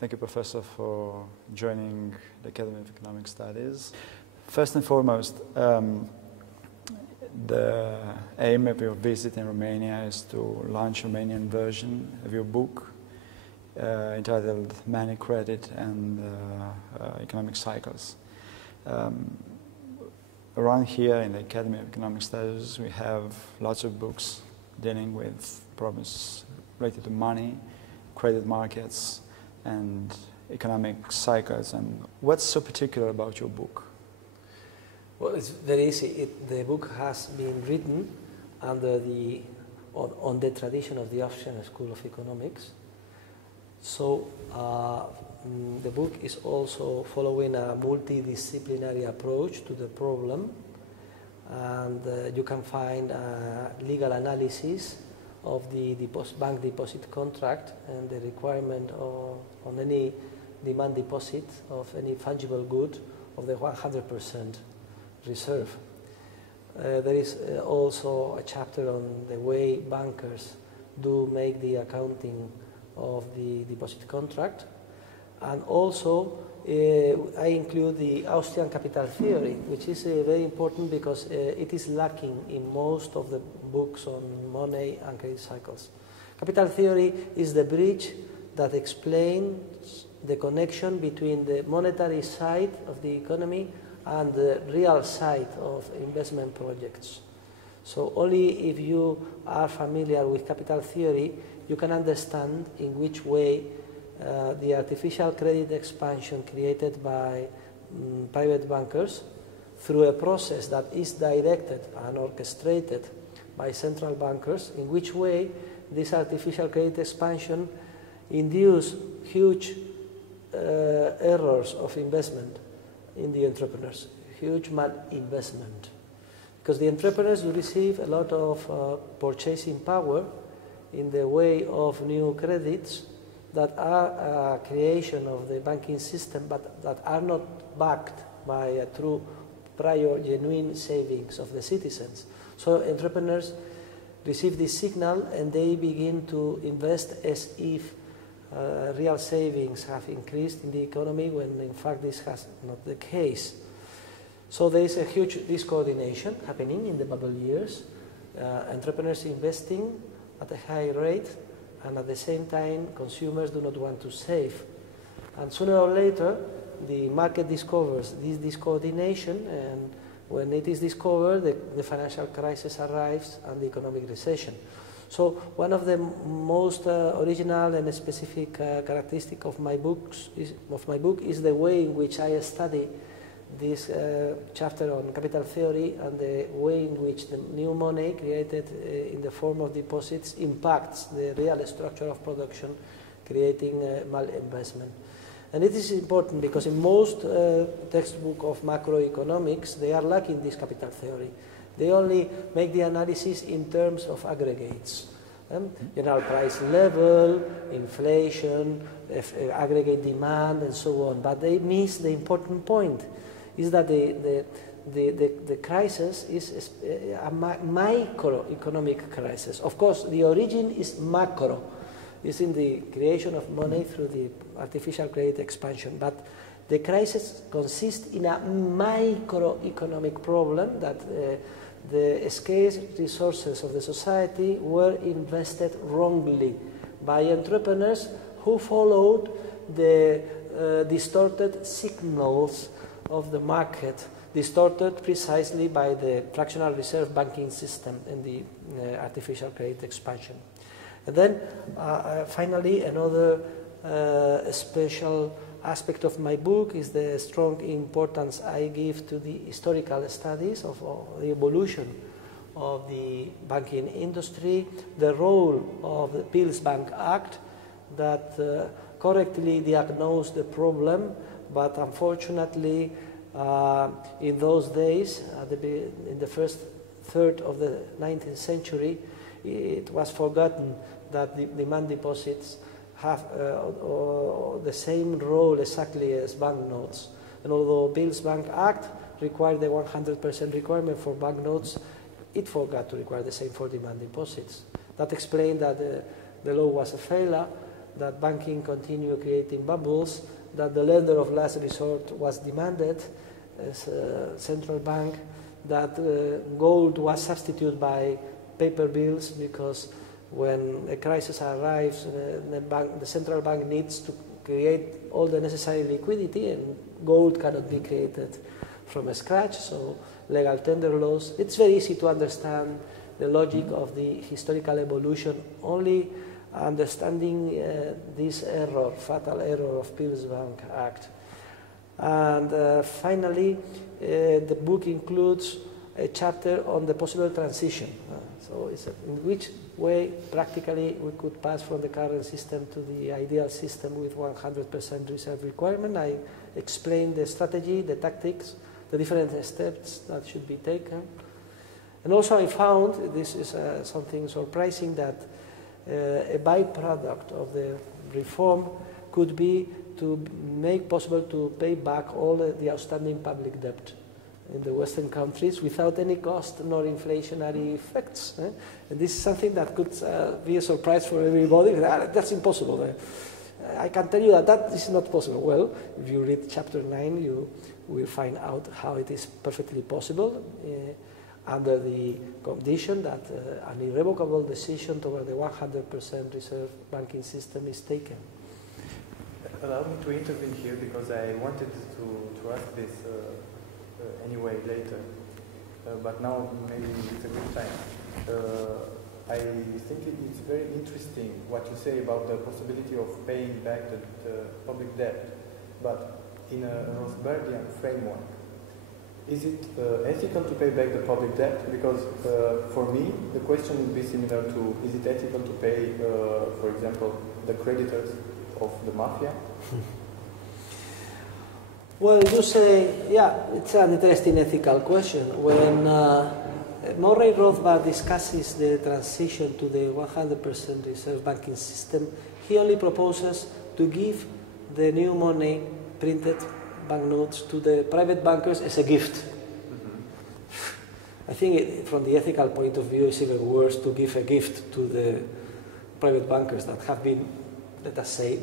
Thank you, Professor, for joining the Academy of Economic Studies. First and foremost, the aim of your visit in Romania is to launch a Romanian version of your book entitled Money, Credit and Economic Cycles. Around here in the Academy of Economic Studies, we have lots of books dealing with problems related to money, credit markets, and economic cycles. And what's so particular about your book? Well, it's very easy. The book has been written under on the tradition of the Austrian School of Economics. So the book is also following a multidisciplinary approach to the problem, and you can find a legal analysis of the bank deposit contract and the requirement on any demand deposit of any fungible good of the 100% reserve. There is also a chapter on the way bankers do make the accounting of the deposit contract, and also I include the Austrian capital theory, which is very important because it is lacking in most of the books on money and credit cycles. Capital theory is the bridge that explains the connection between the monetary side of the economy and the real side of investment projects. So only if you are familiar with capital theory, you can understand in which way the artificial credit expansion created by private bankers through a process that is directed and orchestrated by central bankers, in which way this artificial credit expansion induce huge errors of investment in the entrepreneurs, huge malinvestment. Because the entrepreneurs do receive a lot of purchasing power in the way of new credits that are a creation of the banking system, but that are not backed by a true prior genuine savings of the citizens. So entrepreneurs receive this signal and they begin to invest as if real savings have increased in the economy, when in fact this has not the case. So there is a huge discoordination happening in the bubble years, entrepreneurs investing at a high rate, and at the same time consumers do not want to save. And sooner or later the market discovers this discoordination, and when it is discovered, the financial crisis arrives and the economic recession. So one of the most original and specific characteristic of my book is the way in which I study this chapter on capital theory and the way in which the new money created in the form of deposits impacts the real structure of production, creating malinvestment. And it is important because in most textbooks of macroeconomics, they are lacking this capital theory. They only make the analysis in terms of aggregates. General price level, inflation, aggregate demand, and so on. But they miss the important point, is that the crisis is a microeconomic crisis. Of course, the origin is macro. It's in the creation of money through the artificial credit expansion. But the crisis consists in a microeconomic problem that the scarce resources of the society were invested wrongly by entrepreneurs who followed the distorted signals of the market, distorted precisely by the fractional reserve banking system and the artificial credit expansion. And then finally, another special aspect of my book is the strong importance I give to the historical studies of the evolution of the banking industry, the role of the Pills-Bank Act that correctly diagnosed the problem, but unfortunately in those days, in the first third of the 19th century, it was forgotten that the demand deposits have the same role exactly as banknotes. And although Pills-Bank Act required the 100% requirement for banknotes, it forgot to require the same for demand deposits. That explained that the law was a failure, that banking continued creating bubbles, that the lender of last resort was demanded as a central bank, that gold was substituted by paper bills because when a crisis arrives, the central bank needs to create all the necessary liquidity, and gold cannot be created from scratch, so legal tender laws. It's very easy to understand the logic of the historical evolution, only understanding this error, fatal error of Pils-Bank Act. And finally, the book includes a chapter on the possible transition. So it's in which way practically we could pass from the current system to the ideal system with 100% reserve requirement. I explained the strategy, the tactics, the different steps that should be taken. And also I found, this is something surprising, that a byproduct of the reform could be to make possible to pay back all the outstanding public debt in the Western countries without any cost nor inflationary effects. And this is something that could be a surprise for everybody. That's impossible. I can tell you that that is not possible. Well, if you read chapter 9, you will find out how it is perfectly possible under the condition that an irrevocable decision toward the 100% reserve banking system is taken. Allow me to intervene here because I wanted to ask this anyway later, but now maybe it's a good time. I think it's very interesting what you say about the possibility of paying back the public debt, but in a Rothbardian framework. Is it ethical to pay back the public debt? Because for me, the question would be similar to, is it ethical to pay, for example, the creditors of the mafia? Well, you say, yeah, it's an interesting ethical question. When Murray Rothbard discusses the transition to the 100% reserve banking system, he only proposes to give the new money, printed banknotes, to the private bankers as a gift. Mm-hmm. I think from the ethical point of view, it's even worse to give a gift to the private bankers that have been, let us say,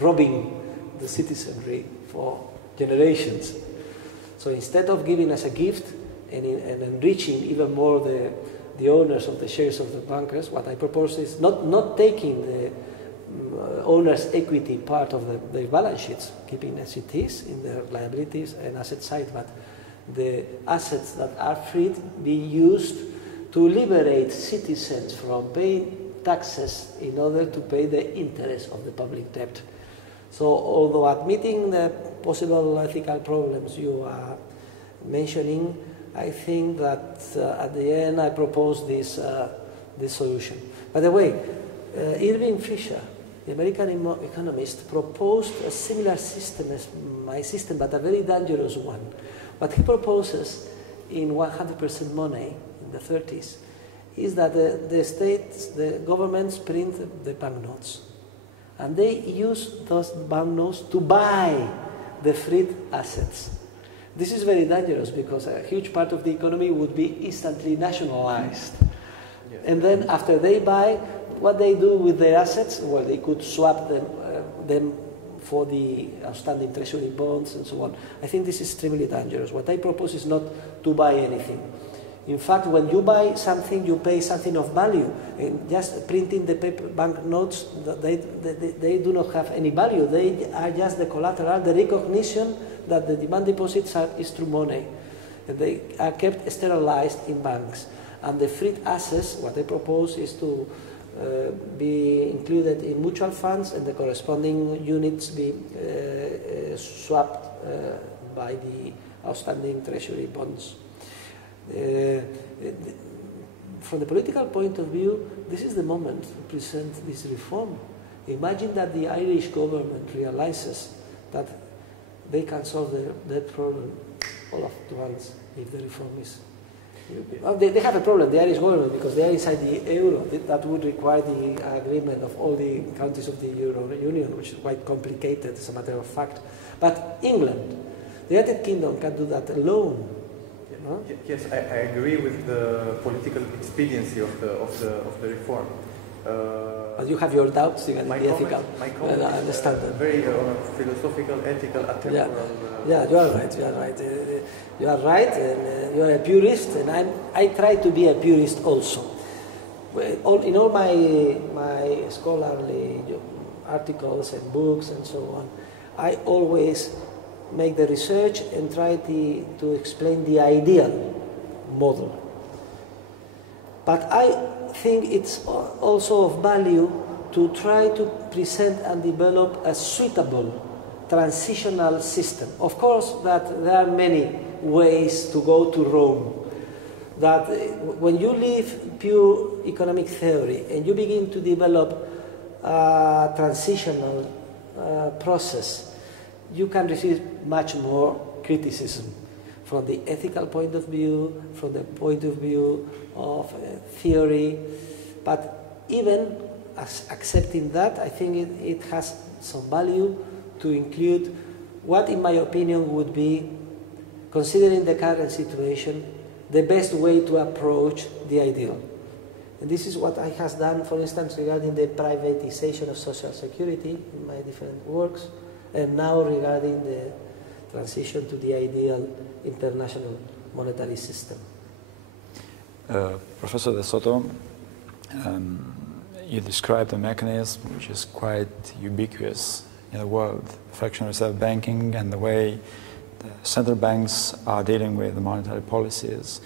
robbing the citizenry for generations. So instead of giving as a gift and enriching even more the owners of the shares of the bankers, what I propose is not taking the owner's equity part of the balance sheets, keeping as it is in their liabilities and asset side, but the assets that are freed be used to liberate citizens from paying taxes in order to pay the interest of the public debt. So although admitting the possible ethical problems you are mentioning, I think that at the end I propose this solution. By the way, Irving Fisher, the American economist, proposed a similar system as my system, but a very dangerous one. What he proposes in 100% money in the 30s is that the states, the governments print the banknotes. And they use those banknotes to buy the freed assets. This is very dangerous because a huge part of the economy would be instantly nationalized. Yes. And then after they buy, what they do with their assets? Well, they could swap them for the outstanding treasury bonds and so on. I think this is extremely dangerous. What I propose is not to buy anything. In fact, when you buy something, you pay something of value. And just printing the paper banknotes, they do not have any value. They are just the collateral, the recognition that the demand deposits is true money. And they are kept sterilized in banks. And the freed assets, what I propose is to be included in mutual funds and the corresponding units be swapped by the outstanding treasury bonds. From the political point of view, this is the moment to present this reform. Imagine that the Irish government realizes that they can solve the problem all at once if the reform is... They have a problem, the Irish government, because they are inside the Euro. That would require the agreement of all the countries of the Euro Union, which is quite complicated, as a matter of fact. But England, the United Kingdom can do that alone. No? Yes, I agree with the political expediency of the reform. But you have your doubts regarding the ethical. My comment I understand that. Very philosophical, ethical, atemporal. Yeah, you are right. You are right. You are right, and you are a purist, and I try to be a purist also. In all my scholarly articles and books and so on, I always make the research and try to explain the ideal model. But I think it's also of value to try to present and develop a suitable transitional system. Of course, that there are many ways to go to Rome. That when you leave pure economic theory and you begin to develop a transitional process, you can receive much more criticism from the ethical point of view, from the point of view of theory. But even as accepting that, I think it has some value to include what, in my opinion, would be, considering the current situation, the best way to approach the ideal. And this is what I have done, for instance, regarding the privatization of social security in my different works, and now regarding the transition to the ideal international monetary system. Professor De Soto, you described a mechanism which is quite ubiquitous in the world, fractional reserve banking, and the way the central banks are dealing with the monetary policies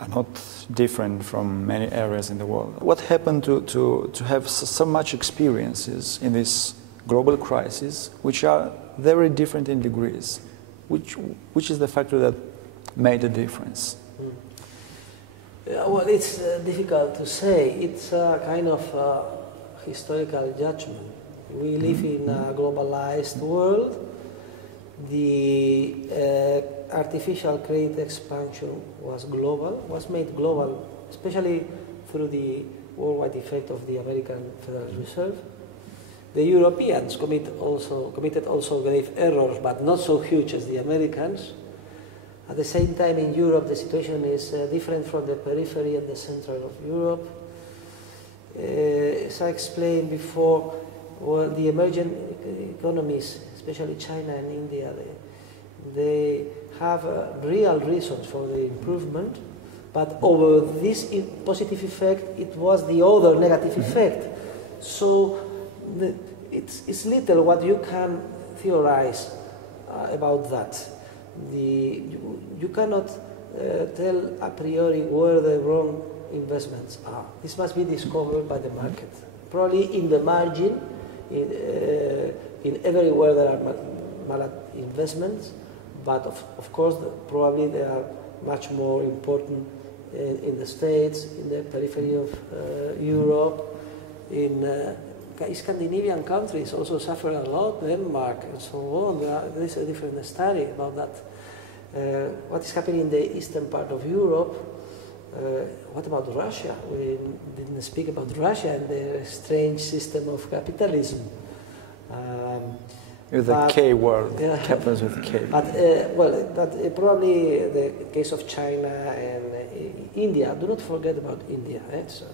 are not different from many areas in the world. What happened to have so much experiences in this global crisis, which are very different in degrees? Which is the factor that made a difference? Well, it's difficult to say. It's a kind of historical judgment. We live in a globalized world. The artificial credit expansion was made global, especially through the worldwide effect of the American Federal Reserve. The Europeans committed also grave errors, but not so huge as the Americans. At the same time, in Europe, the situation is different from the periphery and the center of Europe. As I explained before, well, the emerging economies, especially China and India, they have real reasons for the improvement, but over this positive effect, it was the other negative effect. So it's little what you can theorize about that. You cannot tell a priori where the wrong investments are. This must be discovered by the market. Probably in the margin, in everywhere there are malinvestments, but of course probably they are much more important in the States, in the periphery of Europe, in Scandinavian countries also suffer a lot, Denmark and so on. There is a different study about that. What is happening in the eastern part of Europe? What about Russia? We didn't speak about Russia and their strange system of capitalism. With the K word, capitalism with K. But probably the case of China and India. Do not forget about India. It's,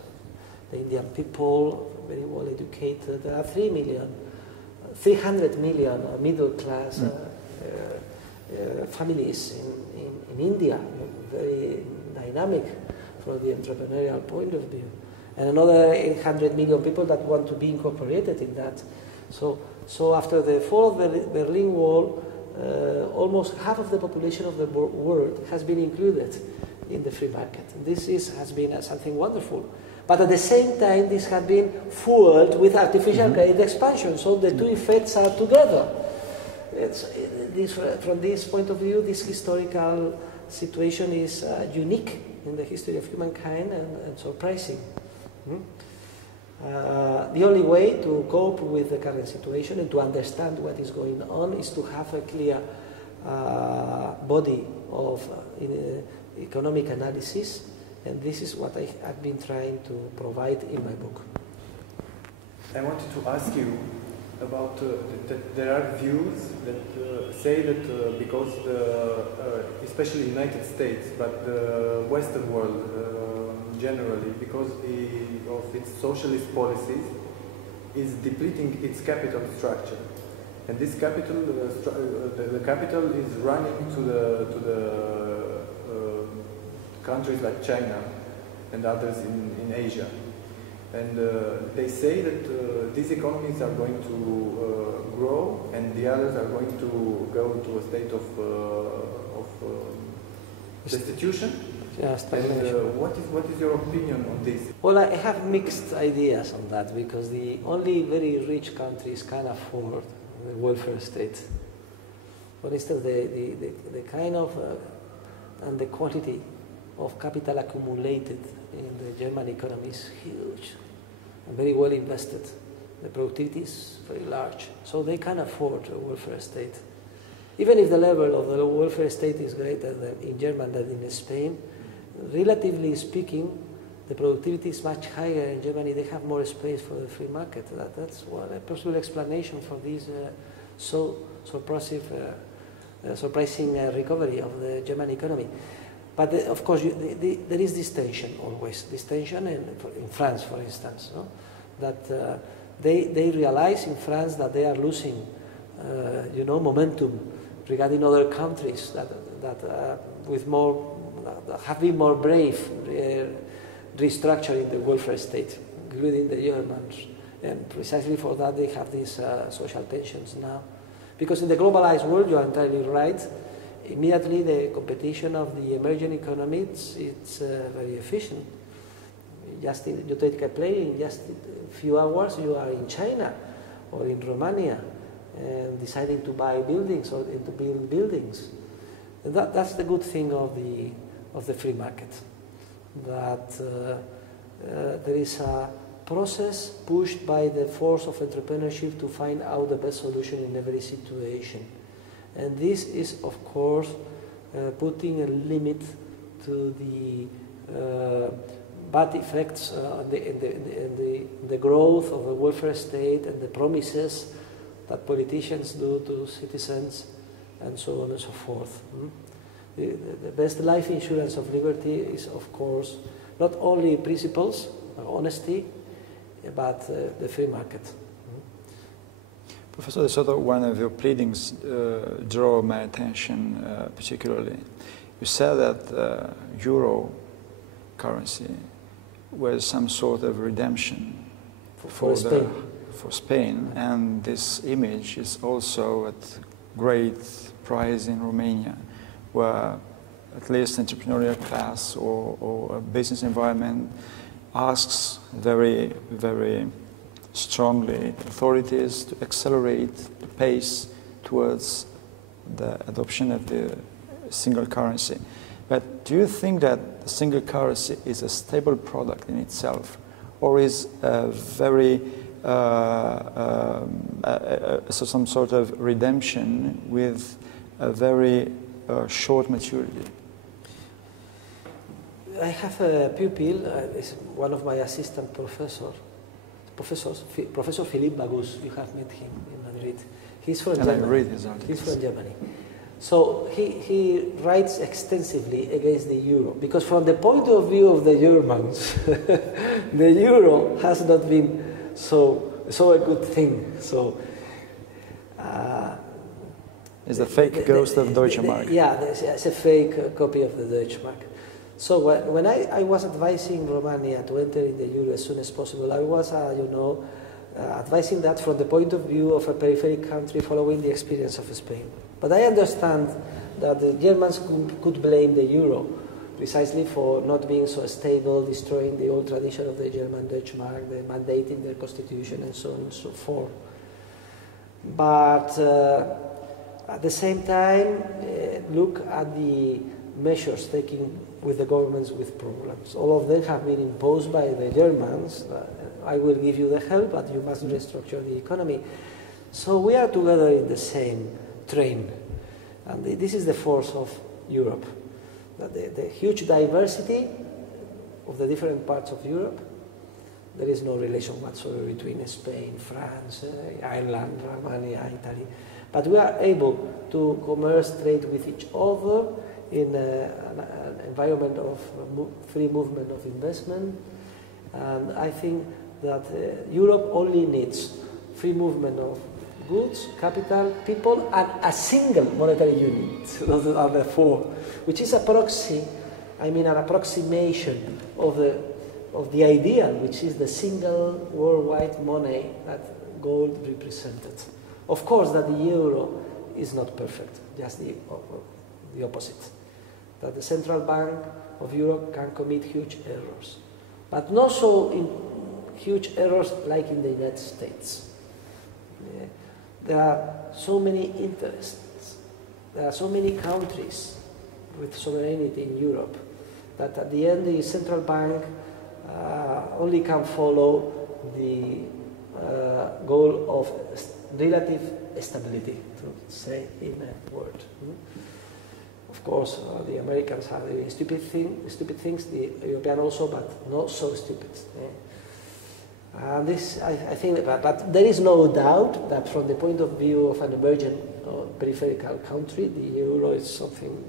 the Indian people, very well educated. There are 300 million middle class families in India, very dynamic from the entrepreneurial point of view. And another 800 million people that want to be incorporated in that. So after the fall of the Berlin Wall, almost half of the population of the world has been included in the free market. And this has been something wonderful. But at the same time, this has been fueled with artificial credit expansion. So the two effects are together. From this point of view, this historical situation is unique in the history of humankind and surprising. The only way to cope with the current situation and to understand what is going on is to have a clear body of economic analysis, and this is what I have been trying to provide in my book. I wanted to ask you about that there are views that say that because especially the United States, but the Western world generally, because of its socialist policies, is depleting its capital structure. And this capital, the capital is running to the countries like China and others in Asia. And they say that these economies are going to grow, and the others are going to go to a state of destitution. Yeah, and what is your opinion on this? Well, I have mixed ideas on that, because the only very rich countries can afford the welfare state. For instance, the kind of and the quality of capital accumulated in the German economy is huge and very well invested. The productivity is very large, so they can afford a welfare state. Even if the level of the welfare state is greater in Germany than in Spain, relatively speaking, the productivity is much higher in Germany. They have more space for the free market. That's one possible explanation for this so surprising recovery of the German economy. But of course, there is this tension always. This tension in France, for instance, no? That they realize in France that they are losing, momentum regarding other countries that with more have been more brave restructuring the welfare state, including the Germans. And precisely for that, they have these social tensions now. Because in the globalized world, you are entirely right. Immediately, the competition of the emerging economies, it's very efficient. You take a plane, in just a few hours, you are in China or in Romania, and deciding to buy buildings or to build buildings. And that's the good thing of the free market. That there is a process pushed by the force of entrepreneurship to find out the best solution in every situation. And this is, of course, putting a limit to the bad effects in the growth of the welfare state and the promises that politicians do to citizens, and so on and so forth. The best life insurance of liberty is, of course, not only principles, honesty, but the free market. Professor De Soto, one of your pleadings drew my attention particularly. You said that Euro currency was some sort of redemption for Spain, and this image is also at great price in Romania, where at least entrepreneurial class or a business environment asks very, very strongly authorities to accelerate the pace towards the adoption of the single currency. But do you think that the single currency is a stable product in itself, or is a very some sort of redemption with a very short maturity? I have a pupil, one of my assistant professors, Professor Philippe Bagus. You have met him in Madrid. He's from Germany. I read his articles. He's from Germany. So he writes extensively against the euro, because from the point of view of the Germans, the euro has not been so a good thing. So it's a fake ghost of Deutsche Mark. Yeah, it's a fake copy of the Deutsche Mark. So when I was advising Romania to enter in the euro as soon as possible, I was, advising that from the point of view of a peripheral country following the experience of Spain. But I understand that the Germans could blame the euro precisely for not being so stable, destroying the old tradition of the German Deutsche Mark, the mandate in their constitution, and so on and so forth. But at the same time, look at the measures taken with the governments with problems. All of them have been imposed by the Germans. I will give you the help, but you must restructure the economy. So we are together in the same train. And this is the force of Europe. The huge diversity of the different parts of Europe. There is no relation whatsoever between Spain, France, Ireland, Romania, Italy. But we are able to commerce, trade with each other in an environment of free movement of investment. And I think that Europe only needs free movement of goods, capital, people, and a single monetary unit. Those are the four, which is a proxy, an approximation of the ideal, which is the single worldwide money that gold represented. Of course, that the euro is not perfect, just the opposite. That the central bank of Europe can commit huge errors, but not so huge errors like in the United States. There are so many interests, there are so many countries with sovereignty in Europe that at the end the central bank only can follow the goal of relative stability, to say in a word. Of course, the Americans are doing stupid things, the Europeans also, but not so stupid. This, I think, but there is no doubt that from the point of view of an emergent or peripheral country, the euro is something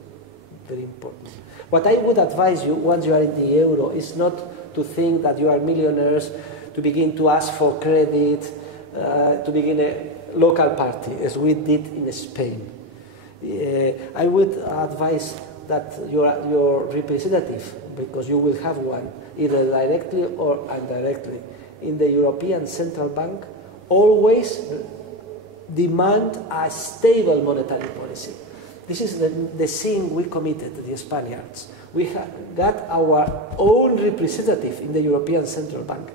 very important. What I would advise you, once you are in the euro, is not to think that you are millionaires, to begin to ask for credit, to begin a local party, as we did in Spain. I would advise that your representative, because you will have one, either directly or indirectly, in the European Central Bank, always demand a stable monetary policy. This is the sin we committed, the Spaniards. We got our own representative in the European Central Bank.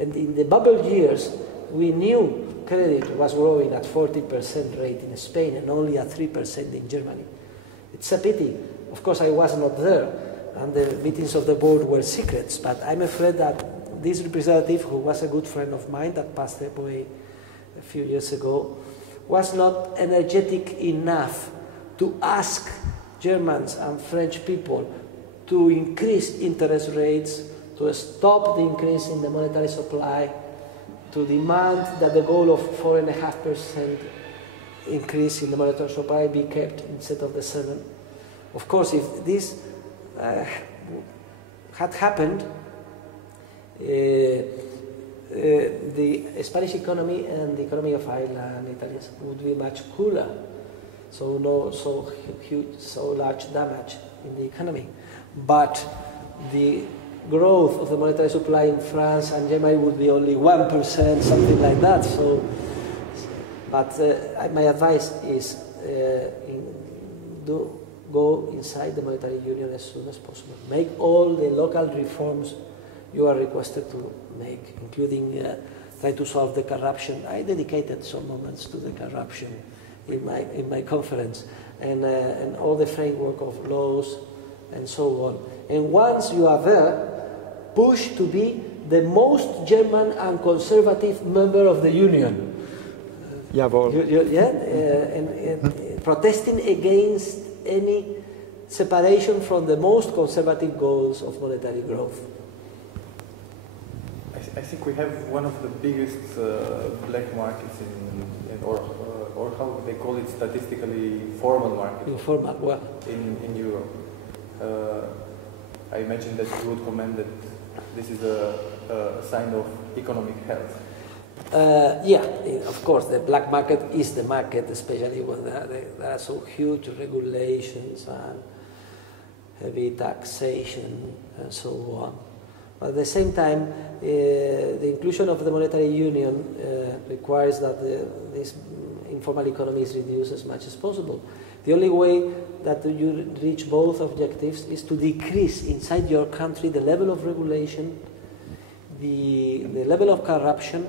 And in the bubble years, we knew credit was growing at 40% rate in Spain and only at 3% in Germany. It's a pity. Of course, I was not there, and the meetings of the board were secrets, but I'm afraid that this representative, who was a good friend of mine that passed away a few years ago, was not energetic enough to ask Germans and French people to increase interest rates, to stop the increase in the monetary supply, to demand that the goal of 4.5% increase in the monetary supply be kept instead of the 7%. Of course, if this had happened, the Spanish economy and the economy of Ireland, Italy, would be much cooler. So no so huge, so large damage in the economy. But the growth of the monetary supply in France and Germany would be only 1%, something like that. So, but my advice is go inside the monetary union as soon as possible. Make all the local reforms you are requested to make, including try to solve the corruption. I dedicated some moments to the corruption in my conference, and all the framework of laws and so on. And once you are there, push to be the most German and conservative member of the union. Jawohl. And protesting against any separation from the most conservative goals of monetary growth. I think we have one of the biggest black markets or how they call it, statistically formal market. Informal, well. In Europe. I imagine that you would comment that this is a sign of economic health. Yeah, of course, the black market is the market, especially when there are so huge regulations and heavy taxation and so on. But at the same time, the inclusion of the monetary union requires that this informal economy is reduced as much as possible. The only way that you reach both objectives is to decrease inside your country the level of regulation, the level of corruption,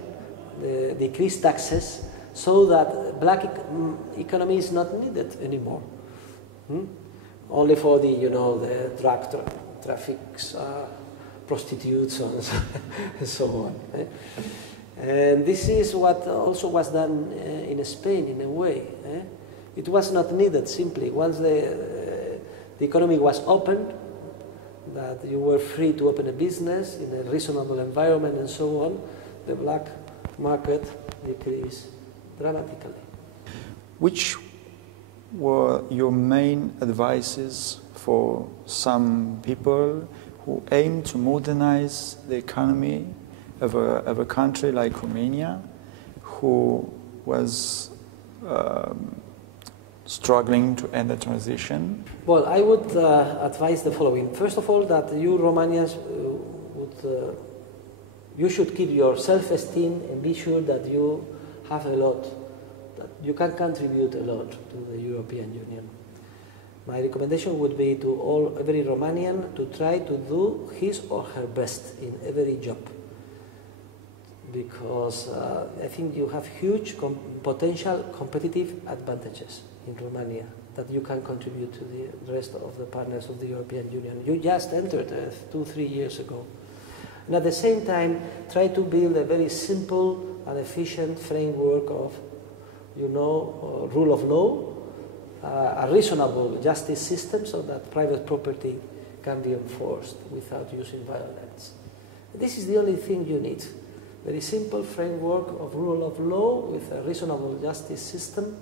the decreased taxes, so that black economy is not needed anymore. Only for the drug traffics, prostitutes, and so on. And this is what also was done in Spain in a way. It was not needed simply. Once the economy was opened, that you were free to open a business in a reasonable environment and so on, the black market decreased dramatically. Which were your main advices for some people who aim to modernize the economy of a country like Romania, who was struggling to end the transition? Well, I would advise the following. First of all, that you Romanians you should keep your self-esteem and be sure that you have a lot, that you can contribute a lot to the European Union. My recommendation would be to every Romanian to try to do his or her best in every job, because I think you have huge potential competitive advantages in Romania that you can contribute to the rest of the partners of the European Union. You just entered 2-3 years ago. And at the same time, try to build a very simple and efficient framework of, rule of law, a reasonable justice system so that private property can be enforced without using violence. This is the only thing you need. Very simple framework of rule of law with a reasonable justice system,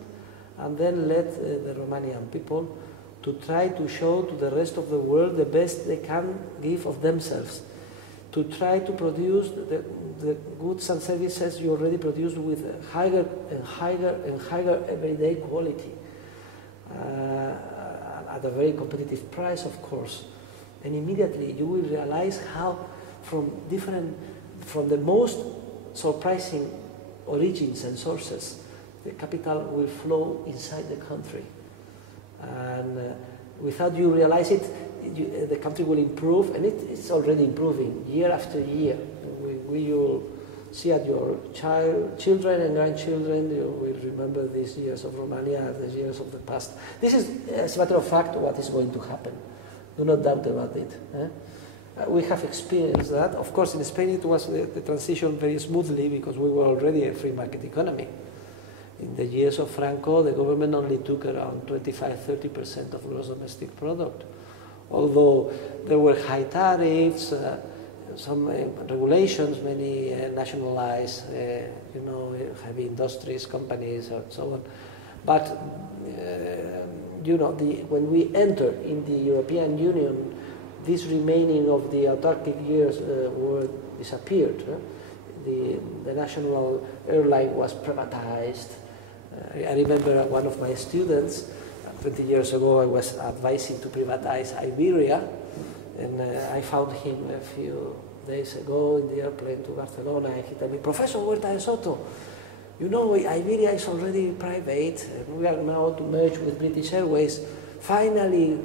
and then let the Romanian people to try to show to the rest of the world the best they can give of themselves, to try to produce the goods and services you already produce with higher and higher everyday quality, at a very competitive price, of course. And immediately you will realize how from the most surprising origins and sources, the capital will flow inside the country. And without you realize it, the country will improve, and it's already improving year after year. You'll see at your children and grandchildren, you will remember these years of Romania as the years of the past. This is, as a matter of fact, what is going to happen. Do not doubt about it. We have experienced that. Of course, in Spain it was the transition very smoothly because we were already a free market economy. In the years of Franco, the government only took around 25-30% of gross domestic product. Although there were high tariffs, some regulations, many nationalized, heavy industries, companies, and so on. But, when we entered in the European Union, this remaining of the autarkic years were disappeared. The national airline was privatized. I remember one of my students, 20 years ago, I was advising to privatize Iberia, and I found him a few days ago in the airplane to Barcelona, and he told me, Professor Huerta de Soto, Iberia is already private, and we are now to merge with British Airways. Finally,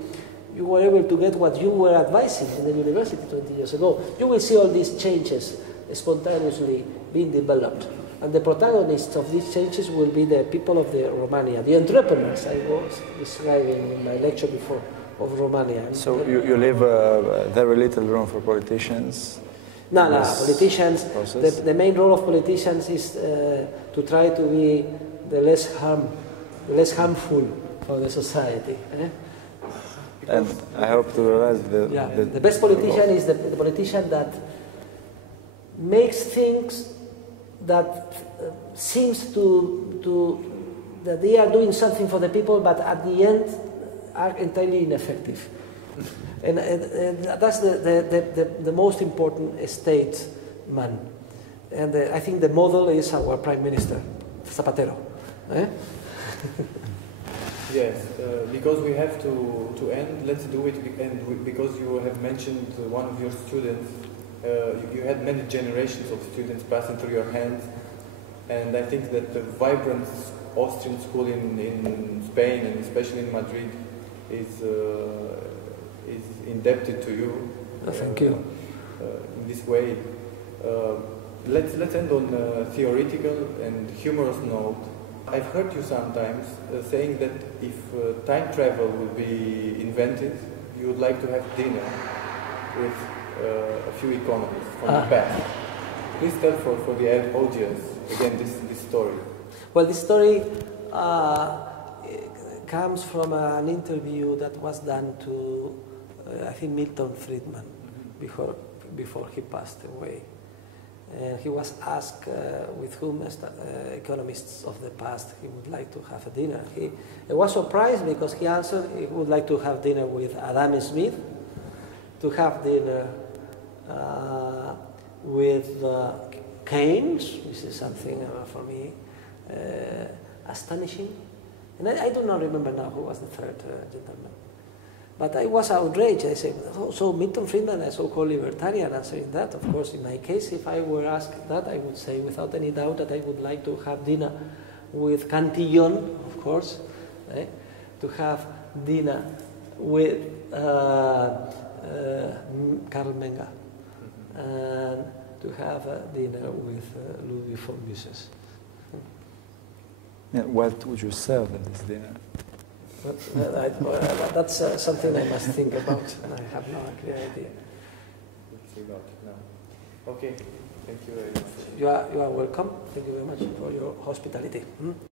you were able to get what you were advising in the university 20 years ago. You will see all these changes spontaneously being developed. And the protagonists of these changes will be the people of the Romania, the entrepreneurs I was describing in my lecture before of Romania. So you leave very little room for politicians? No, politicians, the main role of politicians is to try to be the less harmful for the society. And I hope to realize the best politician is the politician that makes things that seems that they are doing something for the people, but at the end are entirely ineffective. And that's the most important statesman. And I think the model is our Prime Minister, Zapatero. Yes, because we have to end, let's do it, and because you have mentioned one of your students, you had many generations of students passing through your hands, and I think that the vibrant Austrian school in Spain, and especially in Madrid, is indebted to you. Thank you. In this way. Let's end on a theoretical and humorous note. I've heard you sometimes saying that if time travel will be invented, you would like to have dinner with a few economists from the past. Please tell for the audience again this story. Well, this story comes from an interview that was done to I think Milton Friedman before he passed away. And he was asked with whom economists of the past he would like to have a dinner. He was surprised because he answered he would like to have dinner with Adam Smith, to have dinner with Keynes, which is something for me astonishing. And I do not remember now who was the third gentleman. But I was outraged. I said, oh, so Milton Friedman, a so-called libertarian, answering that. Of course, in my case, if I were asked that, I would say without any doubt that I would like to have dinner with Cantillon, of course, to have dinner with Karl Menger, and to have dinner with Ludwig von Mises. Yeah, what would you serve at this dinner? That's something I must think about, and I have no clear idea. Okay, thank you very much. You are welcome. Thank you very much for your hospitality.